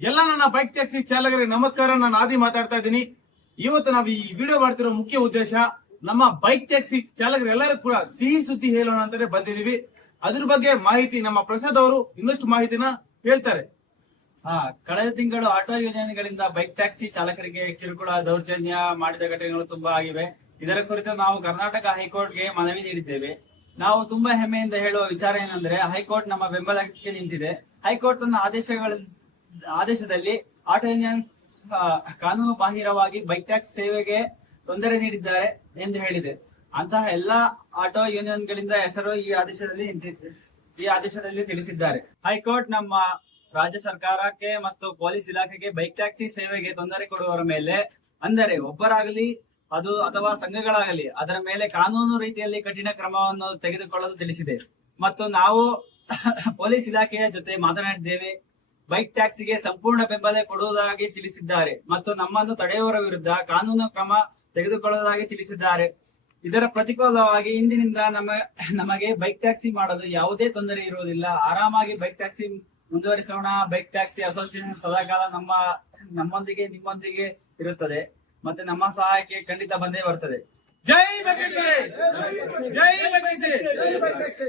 ಎಲ್ಲ ನನ್ನ bike taxi ಚಾಲಕರಿಗೆ ನಮಸ್ಕಾರ. ನಾನು ಆದಿ ಮಾತಾಡ್ತಾ ಇದ್ದೀನಿ. ಇವತ್ತು ನಾವು ಈ ವಿಡಿಯೋ ಮಾಡ್ತಿರೋ ಮುಖ್ಯ ಉದ್ದೇಶ ನಮ್ಮ ಬೈಕ್ ಟ್ಯಾಕ್ಸಿ ಚಾಲಕರು ಎಲ್ಲರೂ ಕೂಡ ಸಿಹಿ ಸುದ್ದಿ ಹೇಳೋಣ ಅಂತಾನೆ ಬಂದಿದೀವಿ. ಅದ್ರ ಬಗ್ಗೆ ಮಾಹಿತಿ ನಮ್ಮ ಪ್ರಸಾದ್ ಅವರು ಇನ್ನಷ್ಟು ಮಾಹಿತಿನ ಹೇಳ್ತಾರೆ. ಕಳೆದ ತಿಂಗಳು ಆಟೋ ಯೂನಿಯನ್ಗಳಿಂದ ಬೈಕ್ ಟ್ಯಾಕ್ಸಿ ಚಾಲಕರಿಗೆ ಕಿರುಕುಳ ದೌರ್ಜನ್ಯ ಮಾಡಿದ ಘಟನೆಗಳು ತುಂಬಾ ಆಗಿವೆ. ಇದರ ಕುರಿತು ನಾವು ಕರ್ನಾಟಕ ಹೈಕೋರ್ಟ್ಗೆ ಮನವಿ ನೀಡಿದ್ದೇವೆ. ನಾವು ತುಂಬಾ ಹೆಮ್ಮೆಯಿಂದ ಹೇಳುವ ವಿಚಾರ ಏನಂದ್ರೆ, ಹೈಕೋರ್ಟ್ ನಮ್ಮ ಬೆಂಬಲಕ್ಕೆ ನಿಂತಿದೆ. ಹೈಕೋರ್ಟ್ ತನ್ನ ಆದೇಶದಲ್ಲಿ ಆಟೋ ಯೂನಿಯನ್ಸ್ ಕಾನೂನು ಬಾಹಿರವಾಗಿ ಬೈಕ್ ಟ್ಯಾಕ್ಸಿ ಸೇವೆಗೆ ತೊಂದರೆ ನೀಡಿದ್ದಾರೆ ಎಂದು ಹೇಳಿದೆ. ಅಂತಹ ಎಲ್ಲಾ ಆಟೋ ಯೂನಿಯನ್ಗಳಿಂದ ಹೆಸರು ಈ ಆದೇಶದಲ್ಲಿ ತಿಳಿಸಿದ್ದಾರೆ. ಹೈಕೋರ್ಟ್ ನಮ್ಮ ರಾಜ್ಯ ಸರ್ಕಾರಕ್ಕೆ ಮತ್ತು ಪೊಲೀಸ್ ಇಲಾಖೆಗೆ ಬೈಕ್ ಟ್ಯಾಕ್ಸಿ ಸೇವೆಗೆ ತೊಂದರೆ ಕೊಡುವವರ ಮೇಲೆ, ಅಂದರೆ ಒಬ್ಬರಾಗಲಿ ಅದು ಅಥವಾ ಸಂಘಗಳಾಗಲಿ, ಅದರ ಮೇಲೆ ಕಾನೂನು ರೀತಿಯಲ್ಲಿ ಕಠಿಣ ಕ್ರಮವನ್ನು ತೆಗೆದುಕೊಳ್ಳಲು ತಿಳಿಸಿದೆ. ಮತ್ತು ನಾವು ಪೊಲೀಸ್ ಇಲಾಖೆಯ ಜೊತೆ ಮಾತನಾಡಿದ್ದೇವೆ. ಬೈಕ್ ಟ್ಯಾಕ್ಸಿಗೆ ಸಂಪೂರ್ಣ ಬೆಂಬಲ ಕೊಡುವುದಾಗಿ ತಿಳಿಸಿದ್ದಾರೆ ಮತ್ತು ನಮ್ಮನ್ನು ತಡೆಯುವವರ ವಿರುದ್ಧ ಕಾನೂನು ಕ್ರಮ ತೆಗೆದುಕೊಳ್ಳುವುದಾಗಿ ತಿಳಿಸಿದ್ದಾರೆ. ಇದರ ಪ್ರತಿಕೂಲವಾಗಿ ಇಂದಿನಿಂದ ನಮಗೆ ಬೈಕ್ ಟ್ಯಾಕ್ಸಿ ಮಾಡಲು ಯಾವುದೇ ತೊಂದರೆ ಇರುವುದಿಲ್ಲ. ಆರಾಮಾಗಿ ಬೈಕ್ ಟ್ಯಾಕ್ಸಿ ಮುಂದುವರಿಸೋಣ. ಬೈಕ್ ಟ್ಯಾಕ್ಸಿ ಅಸೋಸಿಯೇಷನ್ ಸದಾಕಾಲ ನಮ್ಮೊಂದಿಗೆ ನಿಮ್ಮೊಂದಿಗೆ ಇರುತ್ತದೆ ಮತ್ತೆ ನಮ್ಮ ಸಹಾಯಕ್ಕೆ ಖಂಡಿತ ಬಂದೇ ಬರ್ತದೆ. ಜೈ ಬೈಕ್ ಟ್ಯಾಕ್ಸಿ! ಜೈ ಬೈಕ್ ಟ್ಯಾಕ್ಸಿ!